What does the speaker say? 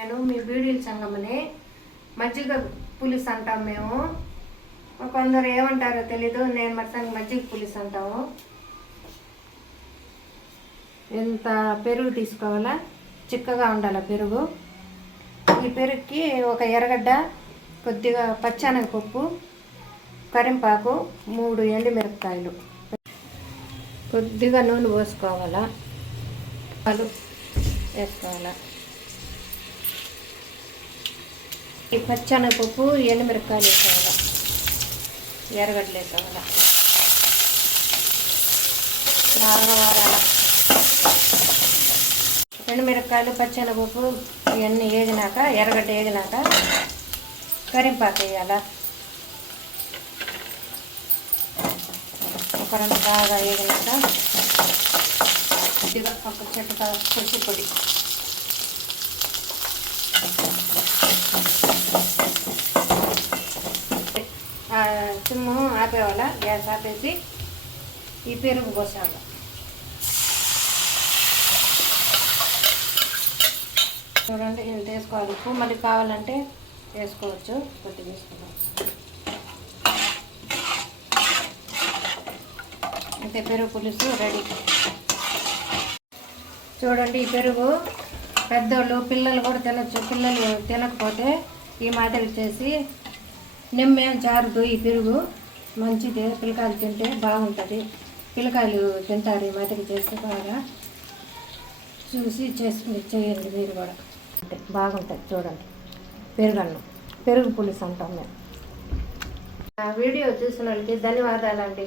నేను మీ బీడీల సంగమని మజ్జిగ పులుసు అంటాం మేము. కొందరు ఏమంటారో తెలీదు, నేను మట్టానికి మజ్జిగ పులుసు అంటాము. ఇంత పెరుగు తీసుకోవాలా, చిక్కగా ఉండాలి పెరుగు. ఈ పెరుగుకి ఒక ఎర్రగడ్డ, కొద్దిగా పచ్చెనగపప్పు, కరింపాకు, 3 ఎండుమిరపకాయలు, కొద్దిగా నూనె పోసుకోవాలా, పాలు వేసుకోవాలా. ఈ పచ్చెనగపప్పు, ఎండుమిరపకాయలు వేసుకోవాలా, ఎర్రగడ్డలు వేసుకోవాలా, బాగా వాడాల. ఎండుమిరపకాయలు, పచ్చెనగపప్పు ఇవన్నీ వేగినాక, ఎర్రగడ్డ వేగినాక కరింపాకు వేయాల. ఒక 2 బాగా వేగినాక కొద్దిగా ఒక చెట్టుగా పులుసు పొడి, సిమ్ము ఆపేవాళ్ళ, గ్యాస్ ఆపేసి ఈ పెరుగు పోసాల. చూడండి ఇంత వేసుకోవాలి. ఉప్పు మళ్ళీ కావాలంటే వేసుకోవచ్చు, కొద్దిగా వేసుకున్నాం. అయితే పెరుగు పులుసు రెడీ. చూడండి ఈ పెరుగు పెద్దోళ్ళు పిల్లలు కూడా తినచ్చు. పిల్లలు తినకపోతే ఈ మాదిరి చేసి, నిమ్మేం జారదు, ఈ పెరుగు మంచిది, పిల్లకాయలు తింటే బాగుంటుంది. పిల్లకాయలు తింటారు ఈ మాదిరి చేస్తే. బాగా చూసి చేసుకుని చేయండి మీరు కూడా, బాగుంటుంది. చూడండి పెరుగన్నం, పెరుగు పులుసు అంటాం మేము. వీడియో చూసిన వాళ్ళకి ధన్యవాదాలండి.